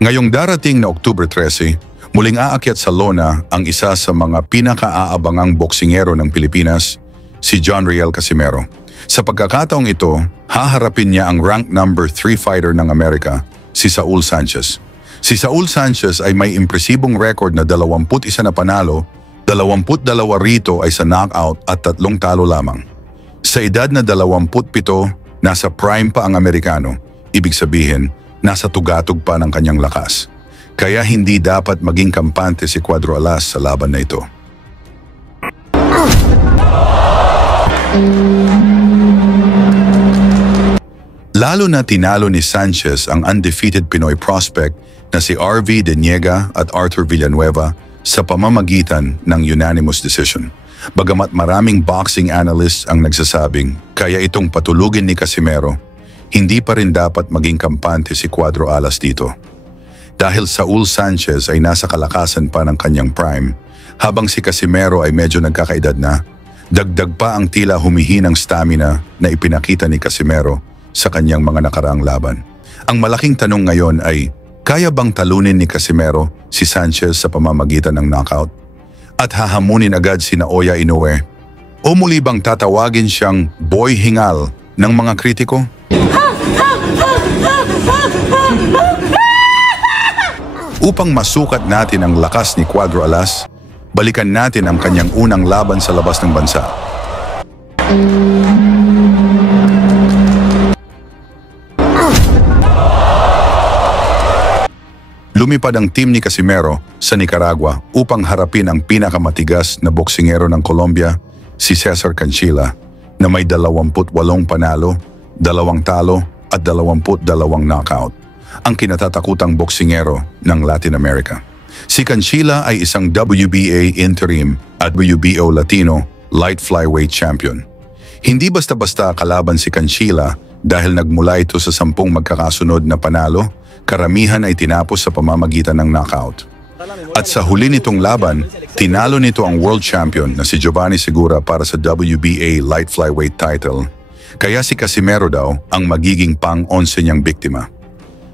Ngayong darating na Octuber 13, muling aakyat sa lona ang isa sa mga pinaka-aabangang boksingero ng Pilipinas, si John Riel Casimero. Sa pagkakataong ito, haharapin niya ang rank number 3 fighter ng Amerika, si Saul Sanchez. Si Saul Sanchez ay may impresibong record na 21 na panalo, 22 rito ay sa knockout at 3 talo lamang. Sa edad na 27, nasa prime pa ang Amerikano, ibig sabihin, nasa tugatog pa ng kanyang lakas. Kaya hindi dapat maging kampante si Cuadro Alas sa laban na ito. Lalo na tinalo ni Sanchez ang undefeated Pinoy prospect na si RV Deniega at Arthur Villanueva sa pamamagitan ng unanimous decision. Bagamat maraming boxing analysts ang nagsasabing kaya itong patulugin ni Casimero, hindi pa rin dapat maging kampante si Cuadro Alas dito. Dahil Saul Sanchez ay nasa kalakasan pa ng kanyang prime, habang si Casimero ay medyo nagkakaedad na, dagdag pa ang tila humihinang stamina na ipinakita ni Casimero sa kanyang mga nakaraang laban. Ang malaking tanong ngayon ay, kaya bang talunin ni Casimero si Sanchez sa pamamagitan ng knockout? At hahamunin agad si Naoya Inoue? O muli bang tatawagin siyang boy hingal ng mga kritiko? Upang masukat natin ang lakas ni Cuadro Alas, balikan natin ang kanyang unang laban sa labas ng bansa. Lumipad ang team ni Casimero sa Nicaragua upang harapin ang pinakamatigas na boksingero ng Colombia, si Cesar Cancilla, na may 28 panalo, 2 talo at 22 knockout, ang kinatatakutang boksingero ng Latin America. Si Cancilla ay isang WBA interim at WBO Latino light flyweight champion. Hindi basta-basta kalaban si Cancilla dahil nagmula ito sa 10 magkakasunod na panalo, karamihan ay tinapos sa pamamagitan ng knockout. At sa huli nitong laban, tinalo nito ang world champion na si Giovanni Segura para sa WBA light flyweight title. Kaya si Casimero daw ang magiging pang-11 niyang biktima.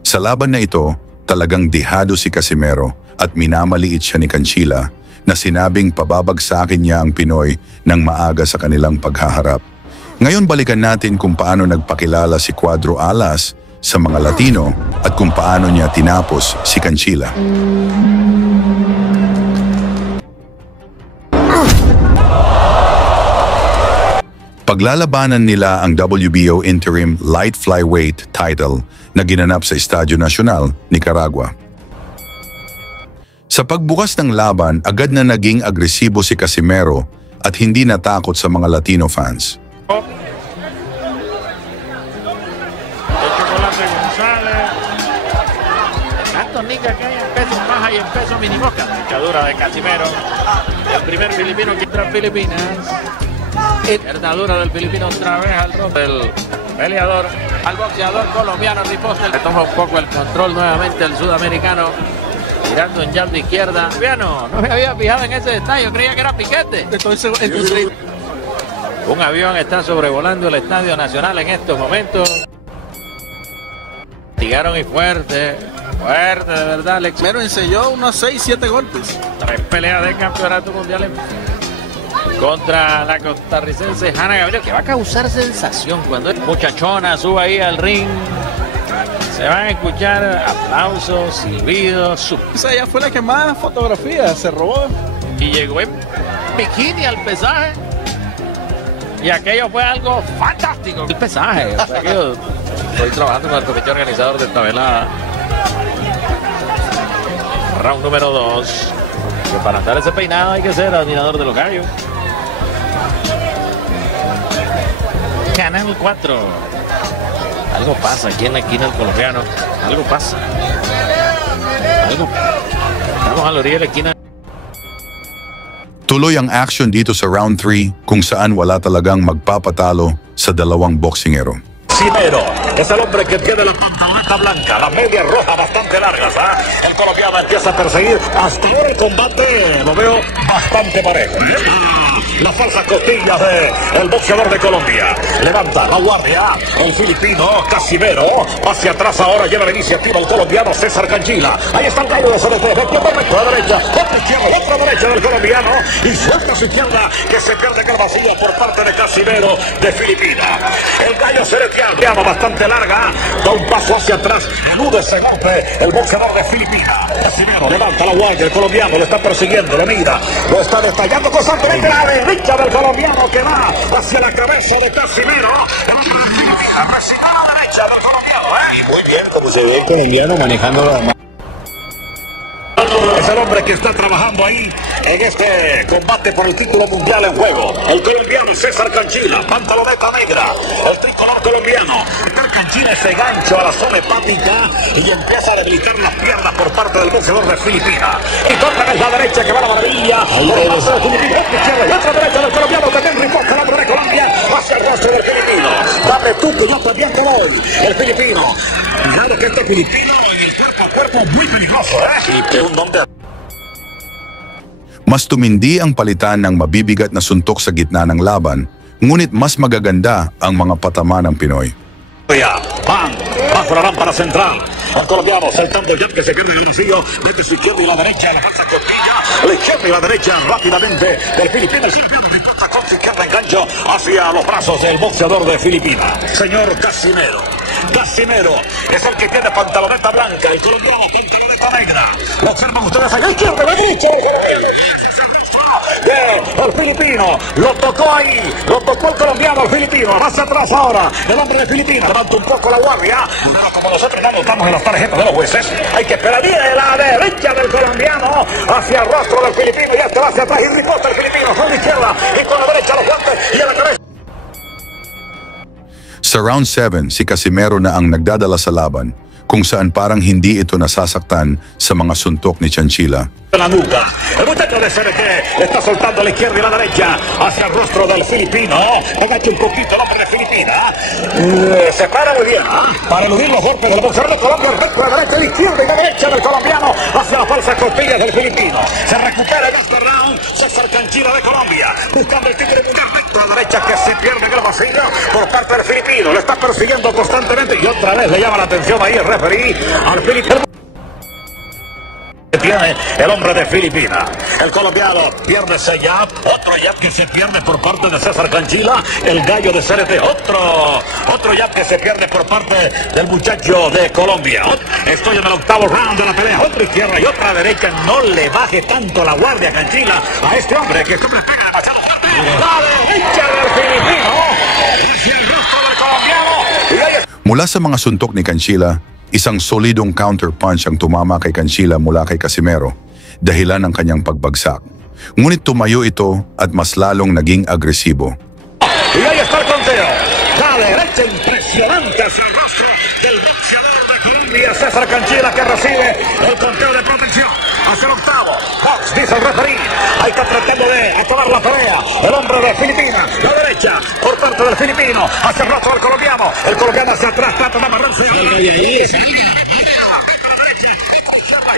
Sa laban na ito, talagang dihado si Casimero at minamaliit siya ni Cancilla na sinabing pababagsakin niya ang Pinoy ng maaga sa kanilang paghaharap. Ngayon balikan natin kung paano nagpakilala si Cuadro Alas sa mga Latino at kung paano niya tinapos si Cancilla. Paglalabanan nila ang WBO Interim Light Flyweight title na ginanap sa Estadio Nacional, Nicaragua. Sa pagbukas ng laban, agad na naging agresibo si Casimero at hindi natakot sa mga Latino fans. Y en peso minimoca. Picadura de Casimero, el primer filipino que entra en Filipinas. Herdadura del filipino otra vez al rojo del peleador, al boxeador colombiano Riposte. Le toma un poco el control nuevamente el sudamericano, tirando en jab de izquierda. No me había fijado en ese detalle, yo creía que era piquete. Un avión está sobrevolando el Estadio Nacional en estos momentos. Ligaron y fuerte de verdad. Alex Mero ensayó unos 6-7 golpes. 3 peleas del campeonato mundial contra la costarricense Hanna Gabriel, que va a causar sensación cuando el muchachona suba ahí al ring. Se van a escuchar aplausos, silbidos. Esa ya fue la que más fotografías se robó. Y llegó en bikini al pesaje. Y aquello fue algo fantástico. El pesaje. O sea, estoy trabajando con el comité organizador de esta velada. Round número 2. Que para andar ese peinado hay que ser admirador de los gallos. Canal 4. Algo pasa aquí en la esquina del colombiano. Algo pasa. Estamos a la orilla de la esquina. Tuloy ang action dito sa round 3 kung saan wala talagang magpapatalo sa dalawang boksingero. Casimero es el hombre que tiene la pantaleta blanca, la media roja bastante largas. El colombiano empieza a perseguir. Hasta ahora el combate lo veo bastante parejo. las falsas costillas del boxeador de Colombia. Levanta la guardia el filipino Casimero. Hacia atrás ahora lleva la iniciativa el colombiano César Canchila. Ahí está el gallo de CDT. A la derecha, otra izquierda, otra derecha del colombiano. Y suelta a su izquierda que se pierde en el vacío por parte de Casimero de Filipinas. El gallo ceretiano bastante larga. Da un paso hacia atrás. Elude ese golpe el boxeador de Filipinas. Casimero levanta la guardia. El colombiano lo está persiguiendo, lo mira, lo está detallando constantemente. La derecha del colombiano que va hacia la cabeza de Casimero. Recibe la derecha del colombiano. Muy bien, como se ve el colombiano manejando la... Es el hombre que está trabajando ahí en este combate por el título mundial en juego. El colombiano César Canchila, pantaloneta negra, el tricolor colombiano. César Canchila ese gancho a la zona hepática y empieza a debilitar las piernas por parte del boxeador de Filipinas. Y toca en la derecha que va la maravilla. Otra izquierda y otra derecha del colombiano. También riposta el hombre de Colombia hacia el rostro del filipino. Dame tú que yo también te doy. El filipino. Cuidado que este filipino en el cuerpo a cuerpo muy peligroso, Y que un don de... Mas tumindi ang palitan ng mabibigat na suntok sa gitna ng laban, ngunit mas magaganda ang mga patama ng Pinoy. Van bajo la lámpara central. El colombiano saltando ya que se pierde el vacío. Mete su izquierda y la derecha, la falsa costilla. La izquierda y la derecha rápidamente del filipino. Riposta con su izquierda engancho hacia los brazos del boxeador de Filipinas. Señor Casimero. Casimero es el que tiene pantaloneta blanca. El colombiano pantaloneta negra. Lo observan ustedes ahí. Izquierda y la derecha. El filipino lo tocó ahí, lo tocó el colombiano, el filipino, más atrás ahora, el hombre de Filipinas levanta un poco la guardia, pero como nosotros no notamos en las tarjetas de los jueces, hay que esperar bien la derecha del colombiano hacia el rostro del filipino y este va hacia atrás y riposta el filipino con la izquierda y con la derecha los guantes y a la cabeza. Sa round 7, si Casimero na ang nagdadala sa laban, kung saan parang hindi ito nasasaktan sa mga suntok ni Canchila. La nuca. El muchacho de CDT está soltando a la izquierda y la derecha hacia el rostro del filipino. Agacha un poquito el hombre de Filipinas. Se para muy bien para eludir los golpes del boxeador de Colombia. La derecha, la izquierda y la derecha del colombiano hacia las falsas costillas del filipino. Se recupera en este round César Canchila de Colombia. Buscando el título mundial recto a la derecha que se pierde en el vacío por parte del filipino. Lo está persiguiendo constantemente y otra vez le llama la atención ahí el referí al filipino. Tiene el hombre de Filipinas. El colombiano pierde ese jab. Otro jab que se pierde por parte de César Canchila. El gallo de CDT. Otro jab que se pierde por parte del muchacho de Colombia. Estoy en el octavo round de la pelea. Otra izquierda y otra derecha. No le baje tanto la guardia Canchila a este hombre que siempre pega demasiado fuerte. La derecha del filipino hacia el rostro del colombiano. Y ahí está. Mula sa mga suntok ni Canchila, isang solidong counter-punch ang tumama kay Canchila mula kay Casimero, dahilan ng kanyang pagbagsak. Ngunit tumayo ito at mas lalong naging agresibo. Y ahí está el conteo. La derecha impresionante hacia el rostro del boxeador de Colombia, César Canchila, que recibe el conteo de protección. Hacia el octavo. Fox, dice el referí. Ahí está tratando de acabar la pelea. El hombre de Filipinas. La derecha por parte del filipino. Hacia el rostro del colombiano. El colombiano hacia atrás trata de amarrarse. Y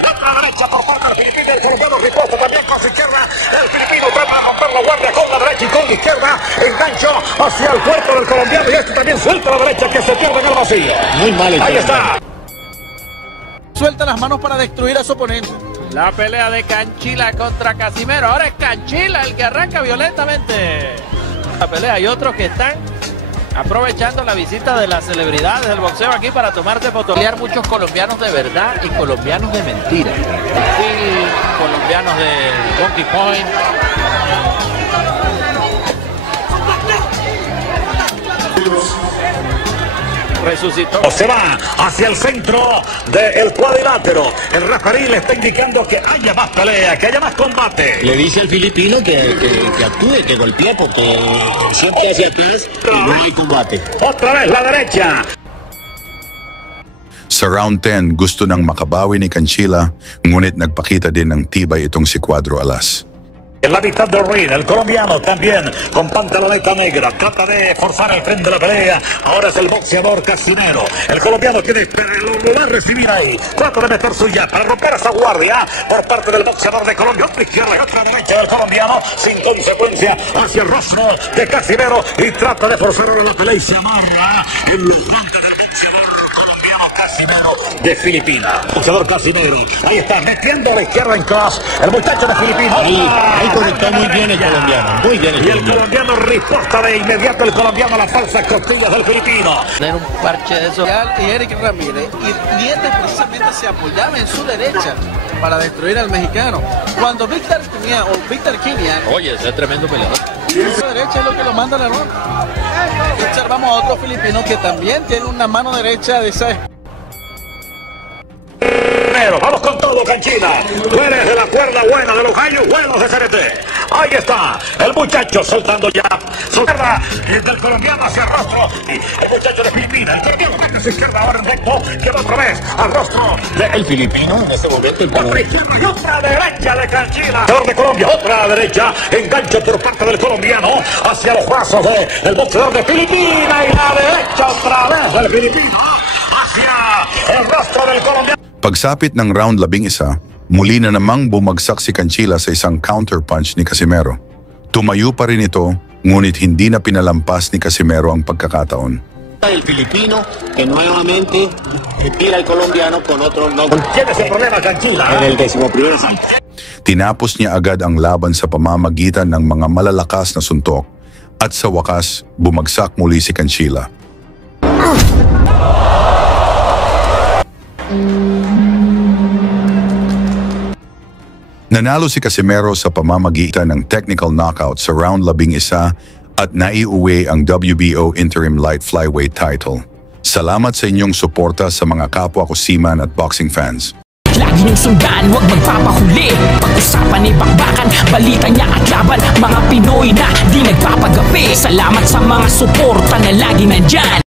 otra derecha por parte del filipino. El colombiano riposta también con su izquierda. El filipino trata de romper la guardia con la derecha y con la izquierda. Engancho hacia el cuerpo del colombiano. Y este también suelta la derecha que se pierde en el vacío. Muy mal. Ahí está. Suelta las manos para destruir a su oponente. La pelea de Canchila contra Casimero. Ahora es Canchila el que arranca violentamente la pelea. Y otros que están aprovechando la visita de las celebridades del boxeo aquí para tomarse fotografías. Muchos colombianos de verdad y colombianos de mentira. Sí, colombianos de Donkey Point. Resucitó. Se va hacia el centro del cuadrilátero. El referí le está indicando que haya más pelea, que haya más combate. Le dice al filipino que actúe, que golpee, porque siempre hacia atrás y no hay combate. Otra vez la derecha. Sa round 10, gusto nang makabawi ni Canchila, ngunit nagpakita din ng tibay itong si Cuadro Alas. En la mitad del ring, el colombiano también con pantaloneta negra, trata de forzar el tren de la pelea. Ahora es el boxeador Casimero. El colombiano lo va a recibir ahí. Trata de meter suya para romper esa guardia por parte del boxeador de Colombia. Otra izquierda y otra derecha del colombiano, sin consecuencia, hacia el rostro de Casimero y trata de forzar ahora la pelea y se amarra en los guantes del boxeador colombiano Casimero de Filipinas. Boxeador Casimero, ahí está, metiendo a la izquierda en cross. El muchacho de Filipinas. Ahí conectó muy bien el colombiano. Muy bien el Y el colombiano. colombiano riposta de inmediato el colombiano a las falsas costillas del filipino. Tener un parche de eso. Y Eric Ramírez y Nietes precisamente se apoyaba en su derecha para destruir al mexicano. Cuando Víctor Kinian, Oye, ese es tremendo peleador. su derecha es lo que lo manda al error. Y observamos a otro filipino que también tiene una mano derecha de esa. Vamos con todo, Canchila. Tú eres de la cuerda buena de los gallos buenos de CRT. Ahí está, el muchacho soltando ya. Su izquierda del colombiano hacia el rostro. Y el muchacho de Filipinas. El colombiano mete su izquierda ahora en recto. Queda otra vez al rostro El filipino en este momento. otra izquierda y otra derecha de Canchila. De Colombia, otra derecha. Enganche por parte del colombiano hacia los brazos del boxeador de Filipinas. Y la derecha otra vez del filipino hacia el rostro del colombiano. Pagsapit ng round 11, muli na namang bumagsak si Canchila sa isang counterpunch ni Casimero. Tumayo pa rin ito, ngunit hindi na pinalampas ni Casimero ang pagkakataon. El filipino que nuevamente tira al colombiano con otro knock. Tienes el problema, Canchila. En el 11º asalto. Tinapos niya agad ang laban sa pamamagitan ng mga malalakas na suntok at sa wakas, bumagsak muli si Canchila. Nanalo si Casimero sa pamamagitan ng technical knockout sa round 11 at naiuwi ang WBO Interim Light Flyweight title. Salamat sa inyong suporta sa mga kapwa ko seaman at boxing fans. Lagi niyong sundan, huwag magpapahuli. Pag-usapan ay bakbakan, balita niya at laban. Mga Pinoy na di nagpapagapi. Salamat sa mga suporta na lagi nandyan.